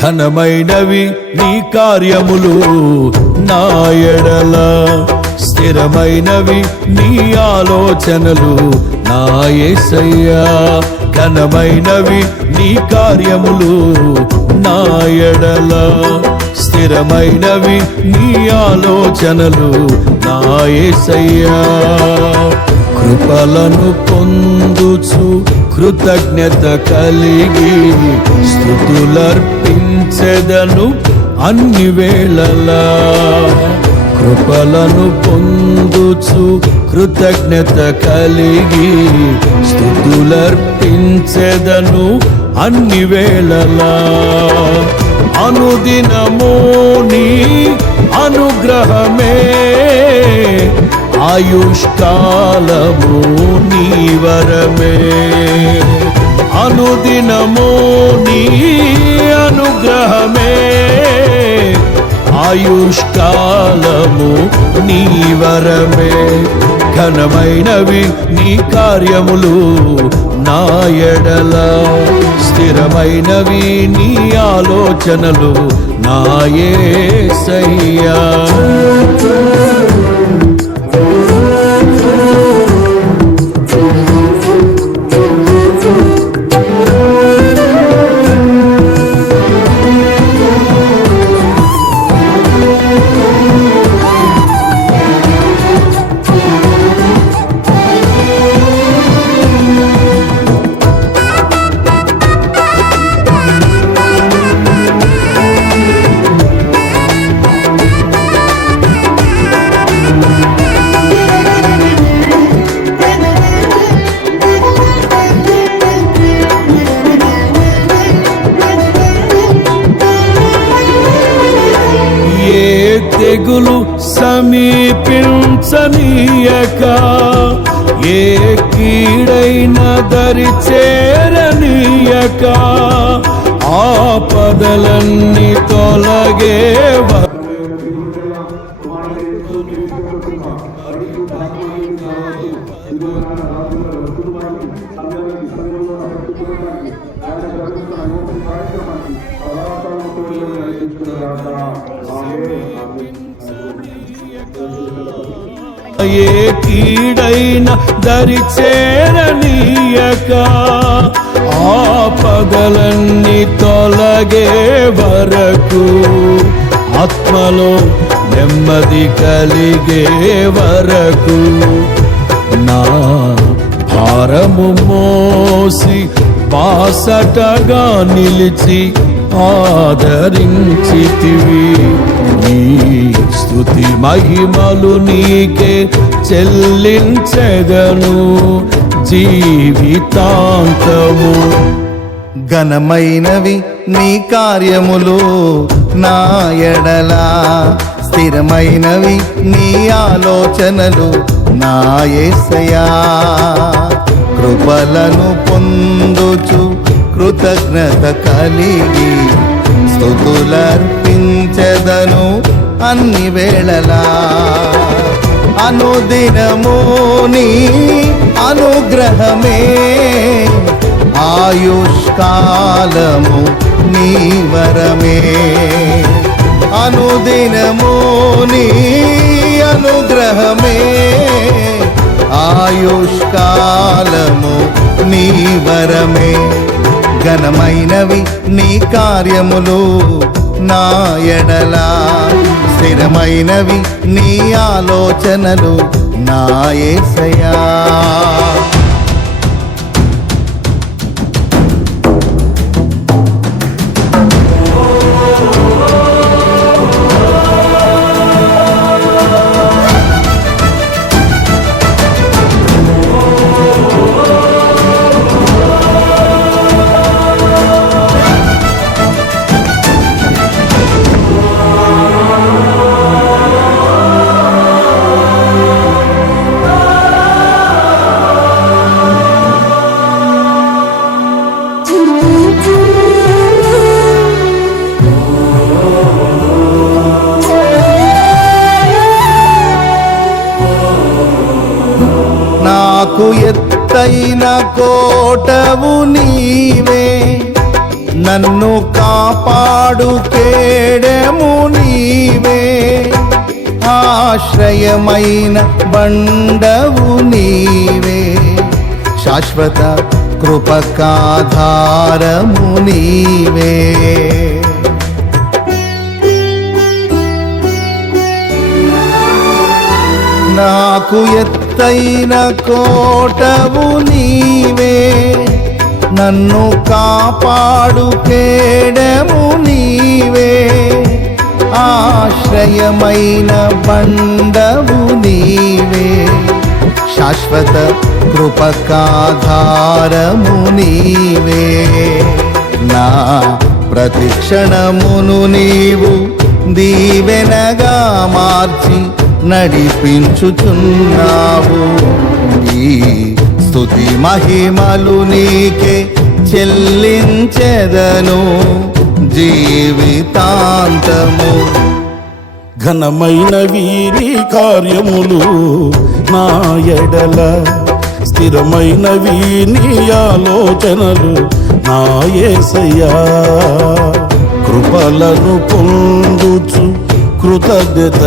ఘనమైనవి నీ కార్యములు నా ఎడల, స్థిరమైనవి నీ ఆలోచనలు నా యేసయ్యా. ఘనమైనవి నీ కార్యములు నా ఎడల, స్థిరమైనవి నీ ఆలోచనలు నా యేసయ్యా. కృపలను పొందుచు కృతజ్ఞత కలిగి స్తుతులర్పించెదను అన్ని వేళలా. కృపలను పొందుచు కృతజ్ఞత కలిగి స్తుతులర్పించెదను అన్ని వేళలా. అనుదినము నీ అనుగ్రహమే, ఆయుష్కాలము నీ వరమే. అనుదినము నీ అనుగ్రహమే, ఆయుష్కాలము నీ వరమే. ఘనమైనవి నీ కార్యములు నా ఎడల, స్థిరమైనవి నీ ఆలోచనలు నా యేసయ్యా. తెగులు సమీపించనీయక, ఏ కీడైన దరి చేరనీయక, ఆపదలన్నీ తొలగే. ఏ కీడైన దరి చేరనీయక, ఆపదలన్నీ తొలగే వరకు, ఆత్మలో నెమ్మది కలిగే వరకు, నా భారము మోసి బాసటగా నిలిచి ఆదరించితివి. నీ స్తుతి మహిమలు నీకే చెల్లించెదను జీవితాంతము. ఘనమైనవి నీ కార్యములు నా ఎడల, స్థిరమైనవి నీ ఆలోచనలు నా యేసయ్యా. కృపలను పొందుచు కృతజ్ఞత కలిగి స్తుతులర్పించెదను అన్ని వేళలా. అనుదినము నీ అనుగ్రహమే, ఆయుష్కాలము నీ వరమే. అనుదినము నీ అనుగ్రహమే, ఆయుష్కాలము నీ వరమే. ఘనమైనవి నీ కార్యములు నా ఎడల, స్థిరమైనవి నీ ఆలోచనలు నా యేసయ్యా. నాకు ఎత్తైన కోటవు నీవే, నన్ను కాపాడు కేడెము నీవే, ఆశ్రయమైన బండవు నీవే, శాశ్వత కృపకాధారము నీవే. నాకు ఎత్తైన కోటవు నీవే, నన్ను కాపాడు కేడెము నీవే, ఆశ్రయమైన బండవు నీవే, శాశ్వత కృపకాధారము నీవే. నా ప్రతిక్షణమును నీవు దీవెనగా మార్చి నడిపించుచున్నావు. ఈ స్తుతి మహిమలు నీకే చెల్లించెదను జీవితాంతము. ఘనమైన వీరి కార్యములు నా ఎడల, స్థిరమైన వీని ఆలోచనలు నా యేసయ్యా. కృపలను పొందుచు కృతజ్ఞత